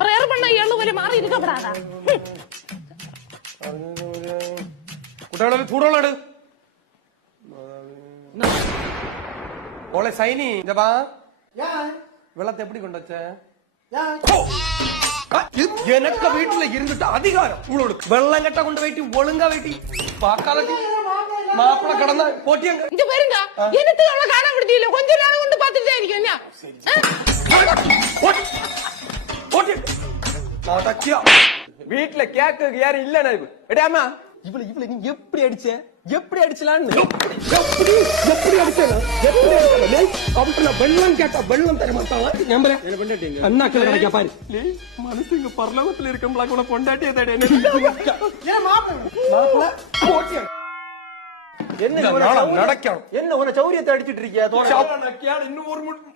Prayer பண்ண 7 வரை மாறி இருக்கப்படாதா? കുട്ടികളെ ചൂടുള്ളട് ഓളെ സൈനി ജപാ വെള്ളത്തെ எப்படி கொண்டு வச்ச? எனக்கு வீட்டுல இருந்துட்டு அதிகாரம் உங்களோட வெள்ளம் கட்ட கொண்டு போயிட்டு ஒழுங்கா போயிட்டு பாக்காலட்டி மாப்பிள கடந்த போட்டியங்க இங்க பாருங்க எனக்கு அவள காண முடியல கொஞ்ச நேரம் கொண்டு பாத்துட்டே இருக்கேன் வீட்டுல கேக்கு யாரும் இல்ல எடாமா இவள நீ எப்படி அடிச்ச எப்படி அடிச்சலான்னு எப்படி அடிச்சா வெள்ளம் கேட்டா வெள்ளம் தர மாட்டாங்க அண்ணா கேட்க பாரு மனசுங்க பரலோகத்துல இருக்கா கூட பொண்டாட்டியே தடை என்ன உன சௌரியத்தை அடிச்சிட்டு இருக்கியா? இன்னும் ஒரு